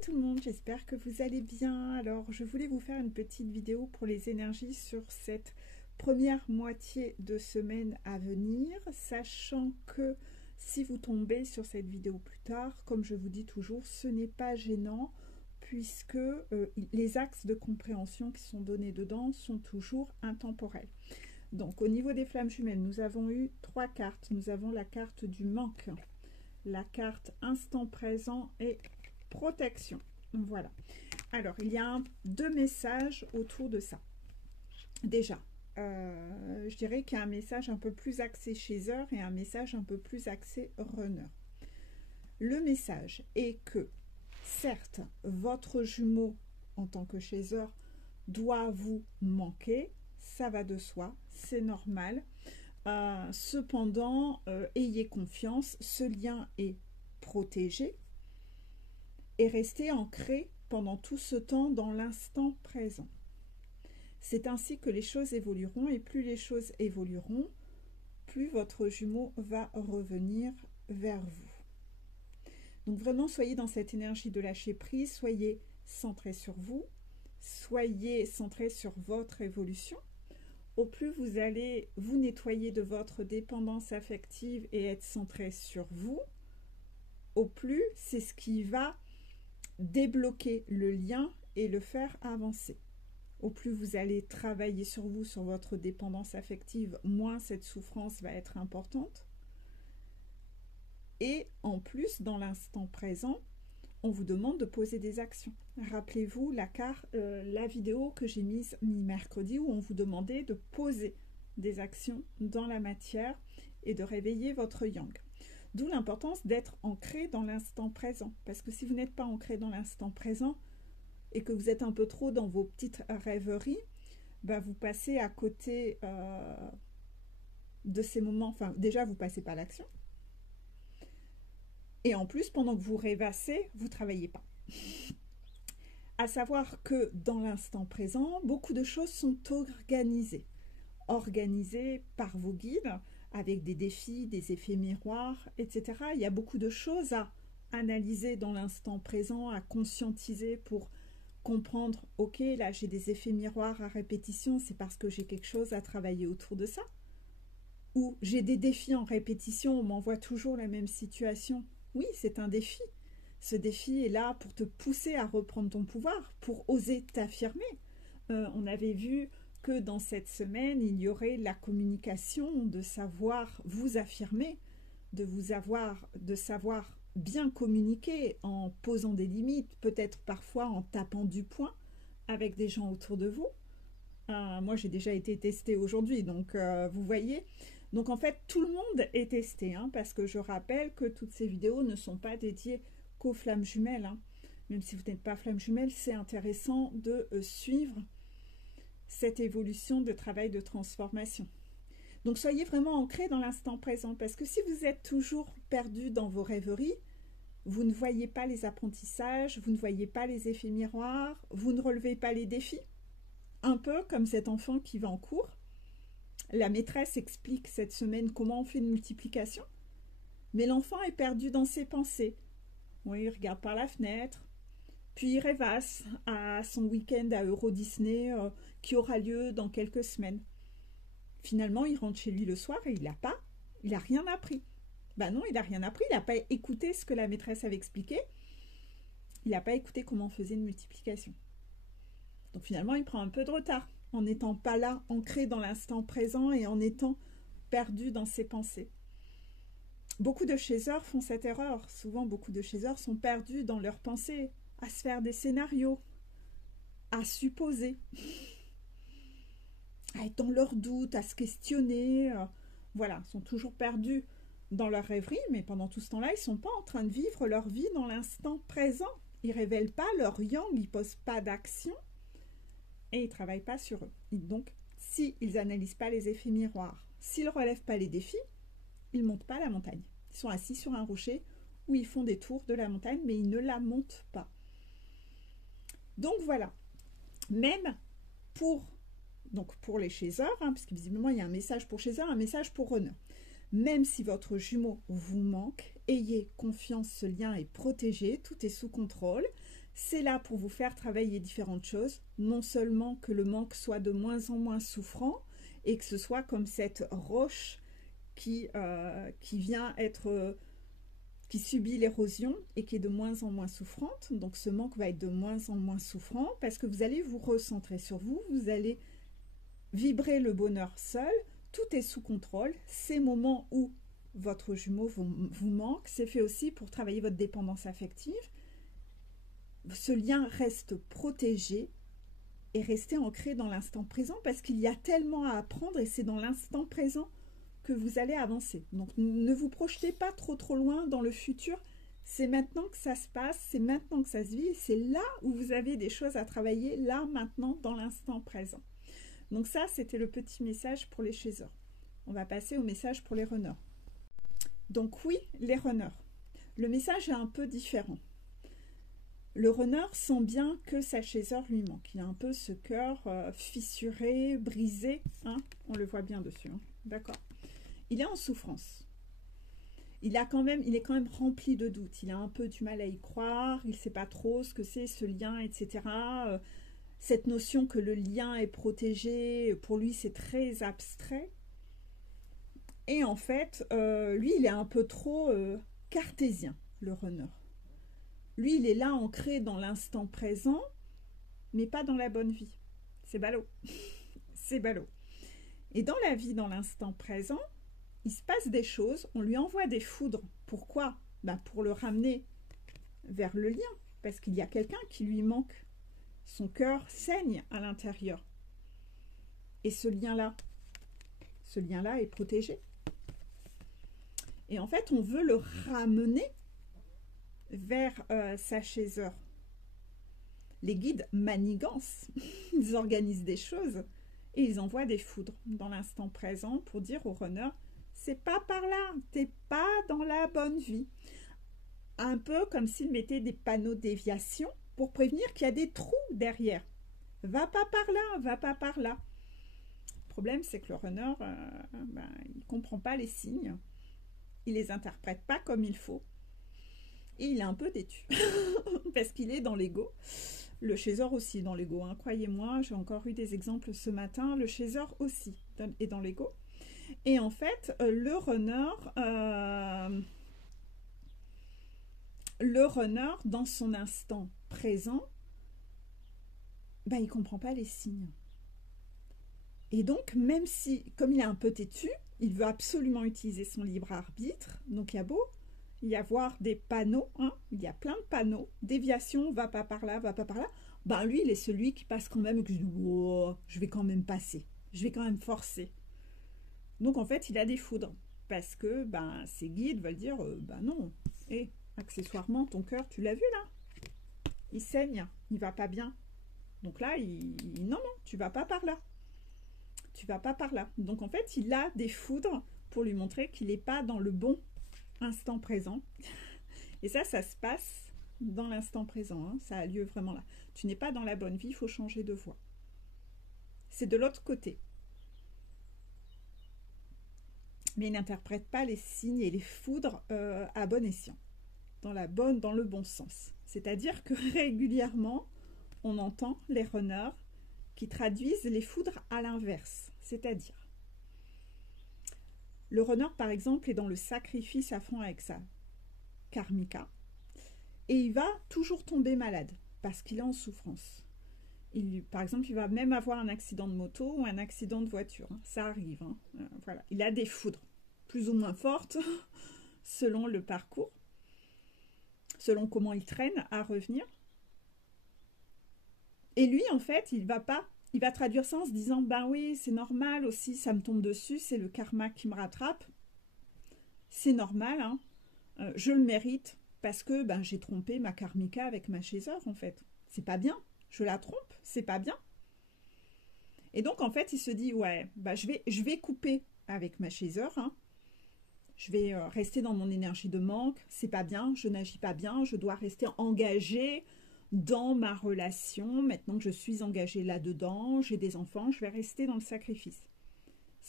tout le monde, j'espère que vous allez bien. Alors, je voulais vous faire une petite vidéo pour les énergies sur cette première moitié de semaine à venir, sachant que si vous tombez sur cette vidéo plus tard, comme je vous dis toujours, ce n'est pas gênant puisque les axes de compréhension qui sont donnés dedans sont toujours intemporels. Donc, au niveau des flammes jumelles, nous avons eu 3 cartes. Nous avons la carte du manque, la carte instant présent et protection. Voilà. Alors, il y a deux messages autour de ça. Déjà, je dirais qu'il y a un message un peu plus axé chaser et un message un peu plus axé runner. Le message est que, certes, votre jumeau en tant que chaser doit vous manquer, ça va de soi, c'est normal. Cependant, ayez confiance, ce lien est protégé et restez ancré pendant tout ce temps dans l'instant présent. C'est ainsi que les choses évolueront et plus les choses évolueront, plus votre jumeau va revenir vers vous. Donc vraiment, soyez dans cette énergie de lâcher prise, soyez centré sur vous, soyez centré sur votre évolution. Au plus vous allez vous nettoyer de votre dépendance affective et être centré sur vous, au plus c'est ce qui va débloquer le lien et le faire avancer. Au plus vous allez travailler sur vous, sur votre dépendance affective, moins cette souffrance va être importante. Et en plus, dans l'instant présent, on vous demande de poser des actions. Rappelez-vous la vidéo que j'ai mise mi-mercredi où on vous demandait de poser des actions dans la matière et de réveiller votre yang. D'où l'importance d'être ancré dans l'instant présent. Parce que si vous n'êtes pas ancré dans l'instant présent et que vous êtes un peu trop dans vos petites rêveries, vous passez à côté de ces moments. Enfin, déjà, vous ne passez pas à l'action. Et en plus, pendant que vous rêvassez, vous ne travaillez pas. À savoir que dans l'instant présent, beaucoup de choses sont organisées. Organisées par vos guides, avec des défis, des effets miroirs, etc. Il y a beaucoup de choses à analyser dans l'instant présent, à conscientiser pour comprendre, ok, là j'ai des effets miroirs à répétition, c'est parce que j'ai quelque chose à travailler autour de ça. Ou j'ai des défis en répétition, on m'envoie toujours la même situation. Oui, c'est un défi. Ce défi est là pour te pousser à reprendre ton pouvoir, pour oser t'affirmer. On avait vu que dans cette semaine, il y aurait la communication, de savoir vous affirmer, de savoir bien communiquer en posant des limites, peut-être parfois en tapant du poing avec des gens autour de vous. Moi, j'ai déjà été testée aujourd'hui, donc vous voyez. Donc en fait, tout le monde est testé, parce que je rappelle que toutes ces vidéos ne sont pas dédiées qu'aux flammes jumelles. Même si vous n'êtes pas flamme jumelle, c'est intéressant de suivre cette évolution de travail de transformation. Donc soyez vraiment ancrés dans l'instant présent, parce que si vous êtes toujours perdu dans vos rêveries, vous ne voyez pas les apprentissages, vous ne voyez pas les effets miroirs, vous ne relevez pas les défis. Un peu comme cet enfant qui va en cours. La maîtresse explique cette semaine comment on fait une multiplication, mais l'enfant est perdu dans ses pensées. Oui, il regarde par la fenêtre, puis il rêvasse à son week-end à Euro Disney qui aura lieu dans quelques semaines. Finalement, il rentre chez lui le soir et il n'a rien appris. Non, il n'a rien appris, il n'a pas écouté ce que la maîtresse avait expliqué. Il n'a pas écouté comment on faisait une multiplication. Donc finalement, il prend un peu de retard en n'étant pas là, ancré dans l'instant présent et en étant perdu dans ses pensées. Beaucoup de chasers font cette erreur. Souvent, beaucoup de chasers sont perdus dans leurs pensées, à se faire des scénarios, à supposer, à être dans leurs doutes, à se questionner. Voilà, ils sont toujours perdus dans leur rêverie, mais pendant tout ce temps-là, ils ne sont pas en train de vivre leur vie dans l'instant présent. Ils ne révèlent pas leur yang, ils ne posent pas d'action et ils ne travaillent pas sur eux. Et donc, s'ils n'analysent pas les effets miroirs, s'ils ne relèvent pas les défis, ils ne montent pas la montagne. Ils sont assis sur un rocher où ils font des tours de la montagne, mais ils ne la montent pas. Donc voilà, même pour les chasers, parce que visiblement il y a un message pour chaser, un message pour runner. Même si votre jumeau vous manque, ayez confiance, ce lien est protégé, tout est sous contrôle. C'est là pour vous faire travailler différentes choses, non seulement que le manque soit de moins en moins souffrant et que ce soit comme cette roche qui vient être, qui subit l'érosion et qui est de moins en moins souffrante. Donc ce manque va être de moins en moins souffrant parce que vous allez vous recentrer sur vous, vous allez vibrer le bonheur seul, tout est sous contrôle. Ces moments où votre jumeau vous manque, c'est fait aussi pour travailler votre dépendance affective. Ce lien reste protégé et rester ancré dans l'instant présent parce qu'il y a tellement à apprendre et c'est dans l'instant présent que vous allez avancer. Donc ne vous projetez pas trop loin dans le futur. C'est maintenant que ça se passe, c'est maintenant que ça se vit. C'est là où vous avez des choses à travailler, là, maintenant, dans l'instant présent. Donc ça, c'était le petit message pour les chasers. On va passer au message pour les runners. Donc oui, les runners. Le message est un peu différent. Le runner sent bien que sa chaser lui manque. Il a un peu ce cœur fissuré, brisé. Hein, on le voit bien dessus. Hein. D'accord. Il est en souffrance. Il est quand même rempli de doutes. Il a un peu du mal à y croire. Il ne sait pas trop ce que c'est ce lien, etc. Cette notion que le lien est protégé, pour lui, c'est très abstrait. Et en fait, lui, il est un peu trop cartésien, le runner. Lui, il est là ancré dans l'instant présent, mais pas dans la bonne vie. C'est ballot. C'est ballot. Et dans la vie, dans l'instant présent, il se passe des choses, on lui envoie des foudres. Pourquoi? Pour le ramener vers le lien, parce qu'il y a quelqu'un qui lui manque. Son cœur saigne à l'intérieur. Et ce lien-là est protégé. Et en fait, on veut le ramener vers sa chaser. Les guides manigancent, ils organisent des choses et ils envoient des foudres dans l'instant présent pour dire au runner, c'est pas par là, t'es pas dans la bonne vie. Un peu comme s'ils mettaient des panneaux de déviation pour prévenir qu'il y a des trous derrière. Va pas par là, va pas par là. Le problème, c'est que le runner, il comprend pas les signes, il les interprète pas comme il faut. Et il est un peu têtu, parce qu'il est dans l'ego. Le chaser aussi dans l'ego, hein. Croyez-moi, j'ai encore eu des exemples ce matin. Le chaser aussi est dans l'ego. Et en fait, le runner, dans son instant présent, il ne comprend pas les signes. Et donc, même si, comme il est un peu têtu, il veut absolument utiliser son libre arbitre, donc il y a beau y avoir des panneaux, hein, il y a plein de panneaux, déviation, va pas par là, va pas par là, lui, il est celui qui passe quand même, et que je vais quand même passer, je vais quand même forcer. Donc, en fait, il a des foudres, parce que ses guides veulent dire, non, et accessoirement, ton cœur, tu l'as vu là, il saigne, il va pas bien. Donc là, non, tu vas pas par là. Tu vas pas par là. Donc en fait, il a des foudres pour lui montrer qu'il n'est pas dans le bon instant présent. Et ça se passe dans l'instant présent. Hein. Ça a lieu vraiment là. Tu n'es pas dans la bonne vie, il faut changer de voie. C'est de l'autre côté. Mais il n'interprète pas les signes et les foudres à bon escient, dans le bon sens. C'est-à-dire que régulièrement, on entend les runners qui traduisent les foudres à l'inverse. C'est-à-dire, le runner, par exemple, est dans le sacrifice à fond avec sa karmika et il va toujours tomber malade parce qu'il est en souffrance. Par exemple, il va même avoir un accident de moto ou un accident de voiture. Ça arrive. Hein. Voilà. Il a des foudres plus ou moins fortes selon le parcours, selon comment il traîne à revenir. Et lui, en fait, il va traduire ça en se disant, oui, c'est normal aussi, ça me tombe dessus, c'est le karma qui me rattrape. C'est normal, hein. Je le mérite parce que j'ai trompé ma karmika avec ma chaser, en fait. C'est pas bien, je la trompe, c'est pas bien. Et donc, en fait, il se dit, ouais, je vais couper avec ma chaser, hein. Je vais rester dans mon énergie de manque, c'est pas bien, je n'agis pas bien, je dois rester engagée dans ma relation. Maintenant que je suis engagée là-dedans, j'ai des enfants, je vais rester dans le sacrifice.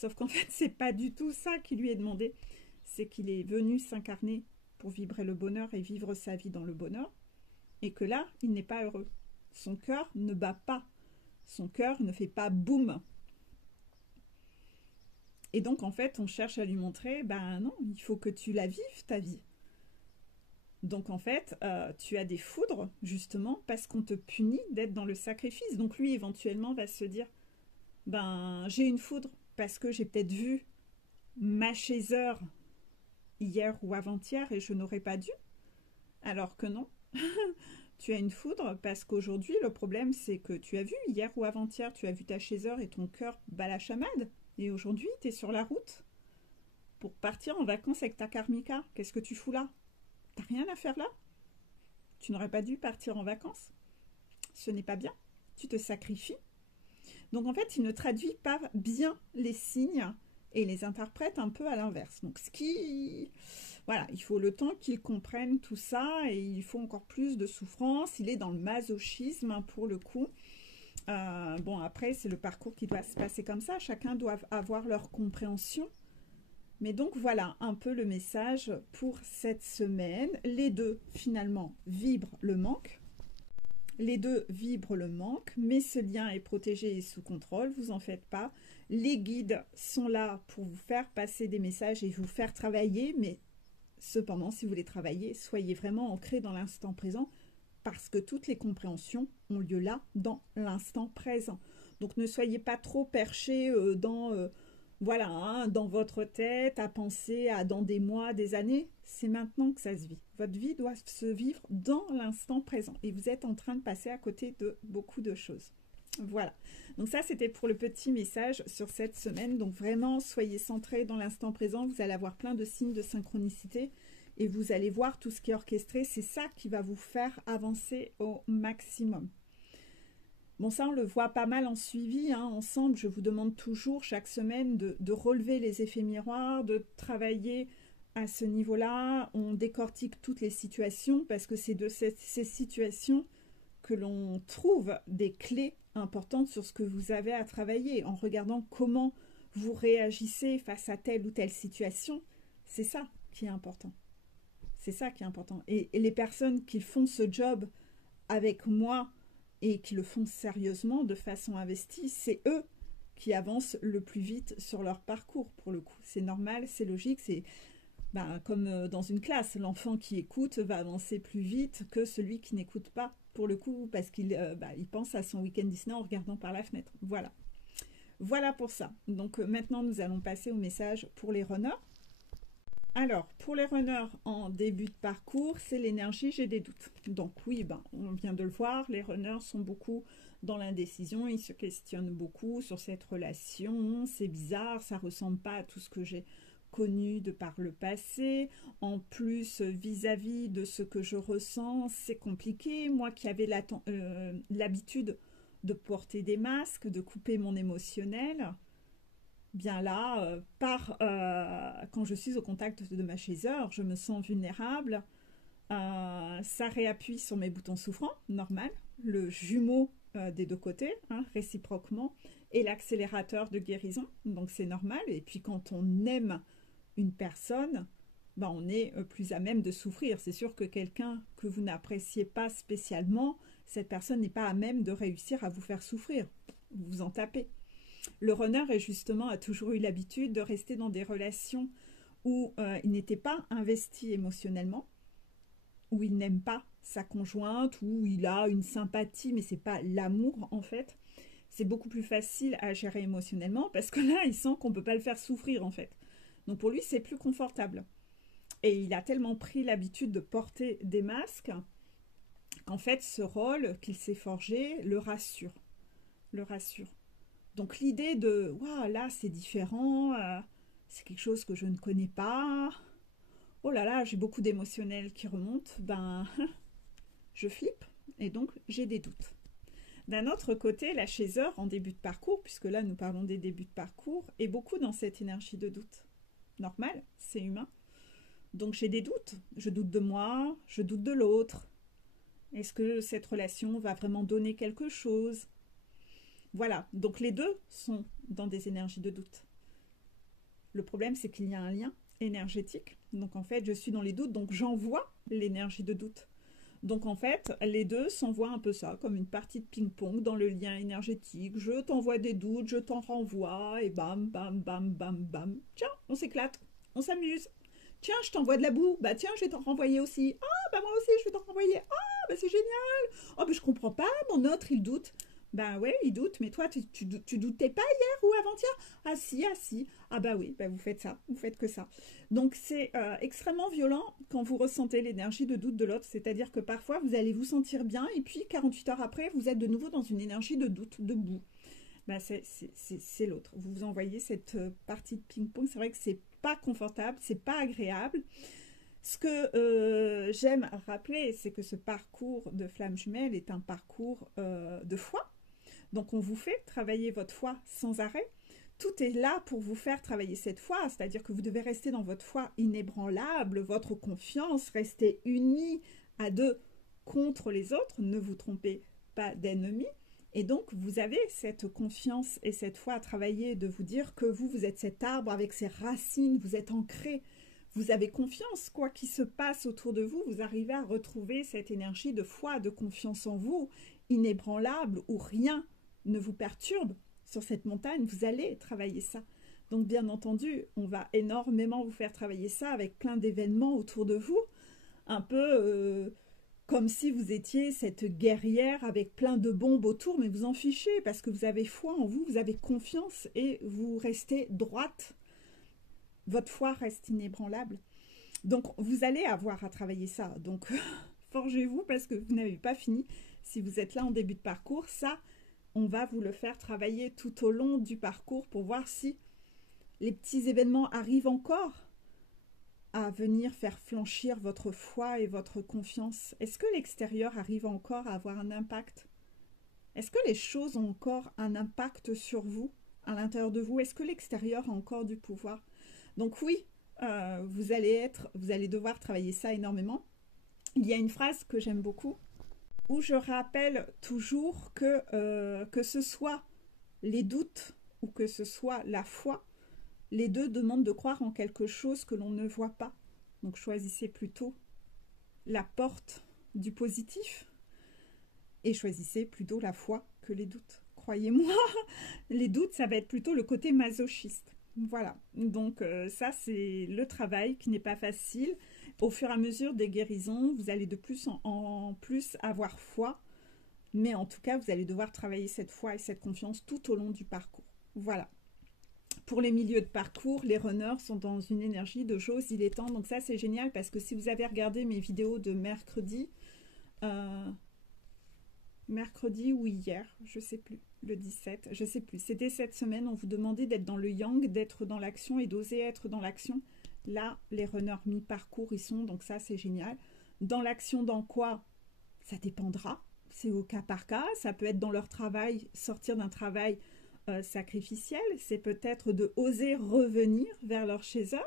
Sauf qu'en fait, c'est pas du tout ça qui lui est demandé. C'est qu'il est venu s'incarner pour vibrer le bonheur et vivre sa vie dans le bonheur. Et que là, il n'est pas heureux. Son cœur ne bat pas. Son cœur ne fait pas boum. Et donc, en fait, on cherche à lui montrer, ben non, il faut que tu la vives, ta vie. Donc, en fait, tu as des foudres, justement, parce qu'on te punit d'être dans le sacrifice. Donc, lui, éventuellement, va se dire, ben, j'ai une foudre parce que j'ai peut-être vu ma chaiseur hier ou avant-hier et je n'aurais pas dû. Alors que non. Tu as une foudre parce qu'aujourd'hui, le problème, c'est que tu as vu hier ou avant-hier, tu as vu ta chaiseur et ton cœur bat la chamade. Et aujourd'hui, tu es sur la route pour partir en vacances avec ta karmika. Qu'est-ce que tu fous là? T'as rien à faire là? Tu n'aurais pas dû partir en vacances? Ce n'est pas bien. Tu te sacrifies. Donc en fait, il ne traduit pas bien les signes et les interprète un peu à l'inverse. Donc ce qui... Voilà, il faut le temps qu'il comprenne tout ça et il faut encore plus de souffrance. Il est dans le masochisme hein, pour le coup. Bon, après, c'est le parcours qui doit se passer comme ça. Chacun doit avoir leur compréhension. Mais donc, voilà un peu le message pour cette semaine. Les deux, finalement, vibrent le manque. Les deux vibrent le manque, mais ce lien est protégé et sous contrôle, vous en faites pas. Les guides sont là pour vous faire passer des messages et vous faire travailler, mais cependant, si vous voulez travailler, soyez vraiment ancrés dans l'instant présent, parce que toutes les compréhensions ont lieu là, dans l'instant présent. Donc ne soyez pas trop perchés voilà, hein, dans votre tête, à penser à dans des mois, des années. C'est maintenant que ça se vit. Votre vie doit se vivre dans l'instant présent. Et vous êtes en train de passer à côté de beaucoup de choses. Voilà. Donc ça, c'était pour le petit message sur cette semaine. Donc vraiment, soyez centrés dans l'instant présent. Vous allez avoir plein de signes de synchronicité. Et vous allez voir tout ce qui est orchestré. C'est ça qui va vous faire avancer au maximum. Bon, ça, on le voit pas mal en suivi, hein, ensemble. Je vous demande toujours, chaque semaine, de relever les effets miroirs, de travailler à ce niveau-là. On décortique toutes les situations parce que c'est de ces situations que l'on trouve des clés importantes sur ce que vous avez à travailler. En regardant comment vous réagissez face à telle ou telle situation, c'est ça qui est important. C'est ça qui est important. Et les personnes qui font ce job avec moi, et qui le font sérieusement, de façon investie, c'est eux qui avancent le plus vite sur leur parcours, pour le coup. C'est normal, c'est logique, c'est comme dans une classe. L'enfant qui écoute va avancer plus vite que celui qui n'écoute pas, pour le coup, parce qu'il il pense à son week-end Disney en regardant par la fenêtre. Voilà. Voilà pour ça. Donc maintenant, nous allons passer au message pour les runners. Alors, pour les runners en début de parcours, c'est l'énergie, j'ai des doutes. Donc oui, on vient de le voir, les runners sont beaucoup dans l'indécision, ils se questionnent beaucoup sur cette relation, c'est bizarre, ça ressemble pas à tout ce que j'ai connu de par le passé. En plus, vis-à-vis de ce que je ressens, c'est compliqué. Moi qui avais l'habitude de porter des masques, de couper mon émotionnel, bien là, quand je suis au contact de ma chaiseur, je me sens vulnérable. Ça réappuie sur mes boutons souffrants, normal. Le jumeau des deux côtés, hein, réciproquement, et l'accélérateur de guérison, donc c'est normal. Et puis quand on aime une personne, on est plus à même de souffrir. C'est sûr que quelqu'un que vous n'appréciez pas spécialement, cette personne n'est pas à même de réussir à vous faire souffrir. Vous vous en tapez. Le runner a toujours eu l'habitude de rester dans des relations où il n'était pas investi émotionnellement, où il n'aime pas sa conjointe, où il a une sympathie, mais c'est pas l'amour en fait. C'est beaucoup plus facile à gérer émotionnellement parce que là, il sent qu'on ne peut pas le faire souffrir en fait. Donc pour lui, c'est plus confortable. Et il a tellement pris l'habitude de porter des masques qu'en fait, ce rôle qu'il s'est forgé le rassure. Le rassure. Donc l'idée de « Waouh, là c'est différent, c'est quelque chose que je ne connais pas, oh là là, j'ai beaucoup d'émotionnel qui remontent », je flippe et donc j'ai des doutes. D'un autre côté, la chaiseur en début de parcours, puisque là nous parlons des débuts de parcours, est beaucoup dans cette énergie de doute. Normal, c'est humain. Donc j'ai des doutes. Je doute de moi, je doute de l'autre. Est-ce que cette relation va vraiment donner quelque chose ? Voilà, donc les deux sont dans des énergies de doute. Le problème, c'est qu'il y a un lien énergétique. Donc en fait, je suis dans les doutes, donc j'envoie l'énergie de doute. Donc en fait, les deux s'envoient un peu ça, comme une partie de ping-pong dans le lien énergétique. Je t'envoie des doutes, je t'en renvoie, et bam, bam, bam, bam, bam. Tiens, on s'éclate, on s'amuse. Tiens, je t'envoie de la boue, bah tiens, je vais t'en renvoyer aussi. Ah, bah moi aussi, je vais t'en renvoyer. Ah, bah c'est génial. Oh, bah je comprends pas, mon autre, il doute. Bah ouais, il doute, mais toi, tu doutais pas hier ou avant-hier? Ah si, ah si. Ah bah oui, bah vous faites ça, vous faites que ça. Donc c'est extrêmement violent quand vous ressentez l'énergie de doute de l'autre, c'est-à-dire que parfois vous allez vous sentir bien et puis 48 heures après, vous êtes de nouveau dans une énergie de doute, de boue. Bah c'est l'autre. Vous vous envoyez cette partie de ping-pong, c'est vrai que c'est pas confortable, c'est pas agréable. Ce que j'aime rappeler, c'est que ce parcours de flamme jumelle est un parcours de foi. Donc on vous fait travailler votre foi sans arrêt. Tout est là pour vous faire travailler cette foi, c'est-à-dire que vous devez rester dans votre foi inébranlable, votre confiance, rester unis à deux contre les autres, ne vous trompez pas d'ennemis. Et donc vous avez cette confiance et cette foi à travailler, de vous dire que vous êtes cet arbre avec ses racines, vous êtes ancré, vous avez confiance, quoi qu'il se passe autour de vous, vous arrivez à retrouver cette énergie de foi, de confiance en vous, inébranlable, où rien ne vous perturbe. Sur cette montagne, vous allez travailler ça. Donc bien entendu, on va énormément vous faire travailler ça avec plein d'événements autour de vous, un peu comme si vous étiez cette guerrière avec plein de bombes autour, mais vous en fichez parce que vous avez foi en vous, vous avez confiance et vous restez droite. Votre foi reste inébranlable. Donc vous allez avoir à travailler ça. Donc forgez-vous parce que vous n'avez pas fini. Si vous êtes là en début de parcours, ça, on va vous le faire travailler tout au long du parcours pour voir si les petits événements arrivent encore à venir faire flanchir votre foi et votre confiance. Est-ce que l'extérieur arrive encore à avoir un impact? Est-ce que les choses ont encore un impact sur vous, à l'intérieur de vous? Est-ce que l'extérieur a encore du pouvoir? Donc oui, vous allez devoir travailler ça énormément. Il y a une phrase que j'aime beaucoup, où je rappelle toujours que ce soit les doutes ou que ce soit la foi, les deux demandent de croire en quelque chose que l'on ne voit pas. Donc choisissez plutôt la porte du positif et choisissez plutôt la foi que les doutes. Croyez-moi, les doutes, ça va être plutôt le côté masochiste. Voilà, donc ça c'est le travail qui n'est pas facile. Au fur et à mesure des guérisons, vous allez de plus en plus avoir foi, mais en tout cas, vous allez devoir travailler cette foi et cette confiance tout au long du parcours. Voilà. Pour les milieux de parcours, les runners sont dans une énergie de j'ose, il est temps. Donc ça, c'est génial parce que si vous avez regardé mes vidéos de mercredi ou hier, je sais plus, le 17, je sais plus. C'était cette semaine, on vous demandait d'être dans le yang, d'être dans l'action et d'oser être dans l'action. Là, les runners mi-parcours, ils sont, donc ça, c'est génial. Dans l'action, dans quoi? Ça dépendra. C'est au cas par cas. Ça peut être dans leur travail, sortir d'un travail sacrificiel. C'est peut-être de oser revenir vers leur chaser.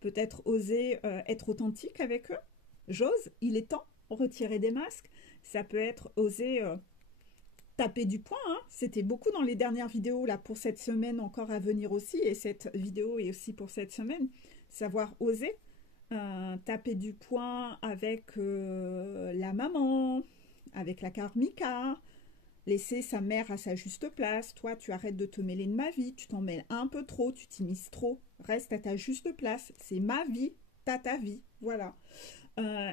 Peut-être oser être authentique avec eux. J'ose, il est temps, retirer des masques. Ça peut être oser taper du poing. Hein. C'était beaucoup dans les dernières vidéos là pour cette semaine encore à venir aussi. Et cette vidéo est aussi pour cette semaine. Savoir oser. Taper du poing avec la maman, avec la karmika, laisser sa mère à sa juste place. Toi, tu arrêtes de te mêler de ma vie, tu t'en mêles un peu trop, tu t'immisces trop, reste à ta juste place. C'est ma vie, t'as ta vie, voilà.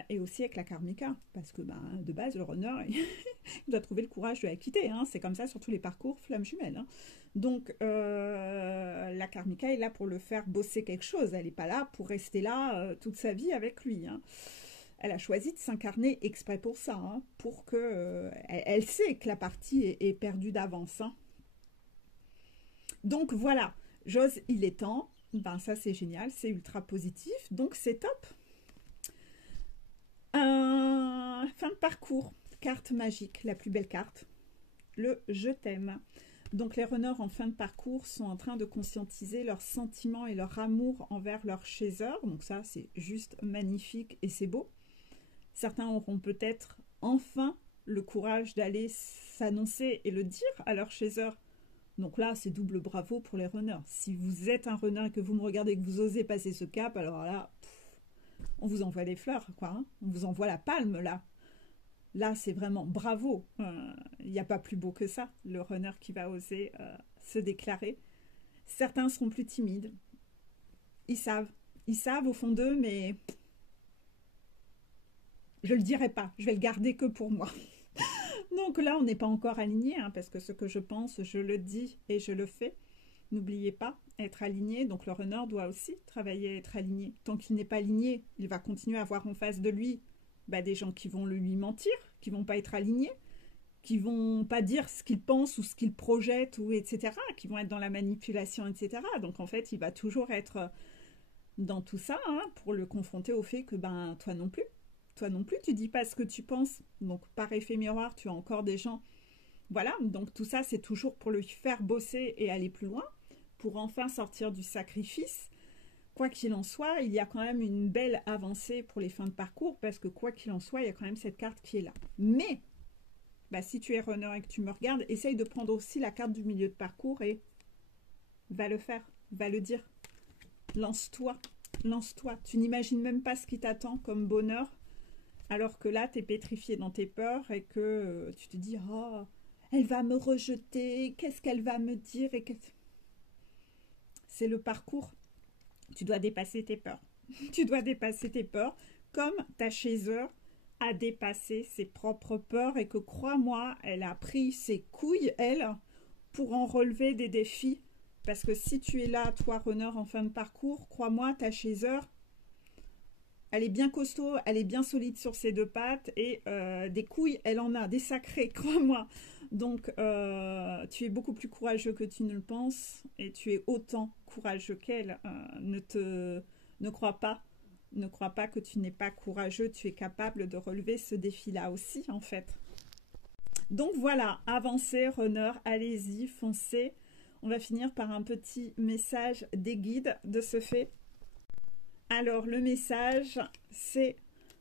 Et aussi avec la karmika, parce que de base, le runner, il doit trouver le courage de la quitter. Hein. C'est comme ça sur tous les parcours flamme jumelle. Hein. Donc, la karmika est là pour le faire bosser quelque chose. Elle n'est pas là pour rester là toute sa vie avec lui. Hein. Elle a choisi de s'incarner exprès pour ça, hein, pour que elle sait que la partie est perdue d'avance. Hein. Donc voilà, j'ose, il est temps. Ça c'est génial, c'est ultra positif, donc c'est top. Fin de parcours, carte magique, la plus belle carte, le je t'aime. Donc les runners en fin de parcours sont en train de conscientiser leurs sentiments et leur amour envers leur chaser. Donc ça c'est juste magnifique et c'est beau. Certains auront peut-être enfin le courage d'aller s'annoncer et le dire à leur chaser Donc là, c'est double bravo pour les runners. Si vous êtes un runner et que vous me regardez et que vous osez passer ce cap, alors là, on vous envoie des fleurs, quoi. Hein. On vous envoie la palme, là. Là, c'est vraiment bravo. Il n'y a pas plus beau que ça, le runner qui va oser se déclarer. Certains seront plus timides. Ils savent au fond d'eux, mais je le dirai pas. Je vais le garder que pour moi. Donc là, on n'est pas encore aligné, hein, parce que ce que je pense, je le dis et je le fais. N'oubliez pas, être aligné. Donc le runner doit aussi travailler à être aligné. Tant qu'il n'est pas aligné, il va continuer à avoir en face de lui des gens qui vont lui mentir, qui vont pas être alignés, qui vont pas dire ce qu'ils pensent ou ce qu'ils projettent, ou etc., qui vont être dans la manipulation, etc. Donc en fait, il va toujours être dans tout ça, hein, pour le confronter au fait que toi non plus, tu dis pas ce que tu penses. Donc par effet miroir, tu as encore des gens. Voilà, donc tout ça, c'est toujours pour le faire bosser et aller plus loin, pour enfin sortir du sacrifice. Quoi qu'il en soit, il y a quand même une belle avancée pour les fins de parcours, parce que quoi qu'il en soit, il y a quand même cette carte qui est là. Mais, si tu es runner et que tu me regardes, essaye de prendre aussi la carte du milieu de parcours et va le faire, va le dire. Lance-toi, lance-toi. Tu n'imagines même pas ce qui t'attend comme bonheur, alors que là, tu es pétrifié dans tes peurs et que tu te dis « Oh, elle va me rejeter, qu'est-ce qu'elle va me dire ?» C'est le parcours. Tu dois dépasser tes peurs. Tu dois dépasser tes peurs, comme ta chasseur a dépassé ses propres peurs, et que, crois-moi, elle a pris ses couilles, elle, pour en relever des défis. Parce que si tu es là, toi, runner, en fin de parcours, crois-moi, ta chasseur, elle est bien costaud, elle est bien solide sur ses deux pattes, et des couilles, elle en a, des sacrées, crois-moi. Donc, tu es beaucoup plus courageux que tu ne le penses, et tu es autant courageux qu'elle. Ne crois pas que tu n'es pas courageux, tu es capable de relever ce défi-là aussi, en fait. Donc voilà, avancez, runner, allez-y, foncez. On va finir par un petit message des guides de ce fait. Alors, le message, c'est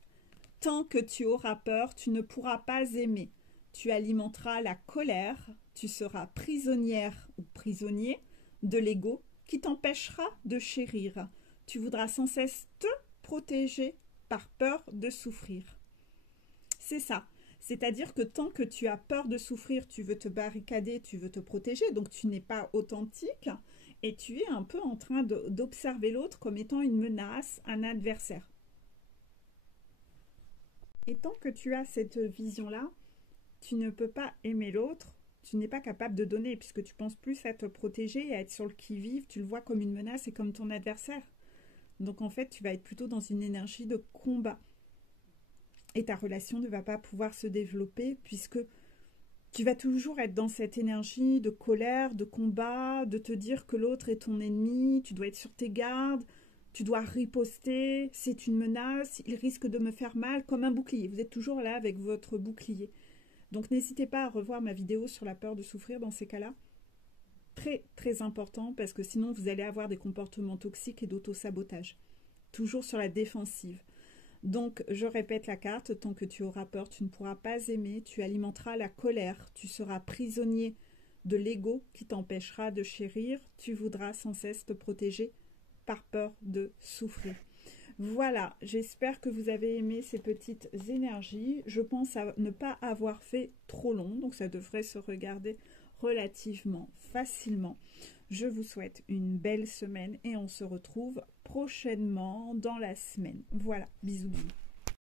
« Tant que tu auras peur, tu ne pourras pas aimer. Tu alimenteras la colère, tu seras prisonnière ou prisonnier de l'ego qui t'empêchera de chérir. Tu voudras sans cesse te protéger par peur de souffrir. » C'est ça. C'est-à-dire que tant que tu as peur de souffrir, tu veux te barricader, tu veux te protéger, donc tu n'es pas authentique et tu es un peu en train d'observer l'autre comme étant une menace, un adversaire. Et tant que tu as cette vision-là, tu ne peux pas aimer l'autre, tu n'es pas capable de donner, puisque tu penses plus à te protéger et à être sur le qui-vive, tu le vois comme une menace et comme ton adversaire. Donc en fait, tu vas être plutôt dans une énergie de combat. Et ta relation ne va pas pouvoir se développer, puisque tu vas toujours être dans cette énergie de colère, de combat, de te dire que l'autre est ton ennemi, tu dois être sur tes gardes, tu dois riposter, c'est une menace, il risque de me faire mal, comme un bouclier. Vous êtes toujours là avec votre bouclier. Donc n'hésitez pas à revoir ma vidéo sur la peur de souffrir dans ces cas-là. Très très important, parce que sinon vous allez avoir des comportements toxiques et d'auto-sabotage. Toujours sur la défensive. Donc je répète la carte, tant que tu auras peur, tu ne pourras pas aimer, tu alimenteras la colère, tu seras prisonnier de l'ego qui t'empêchera de chérir, tu voudras sans cesse te protéger par peur de souffrir. Voilà, j'espère que vous avez aimé ces petites énergies. Je pense à ne pas avoir fait trop long, donc ça devrait se regarder relativement facilement. Je vous souhaite une belle semaine et on se retrouve prochainement dans la semaine. Voilà, bisous bisous.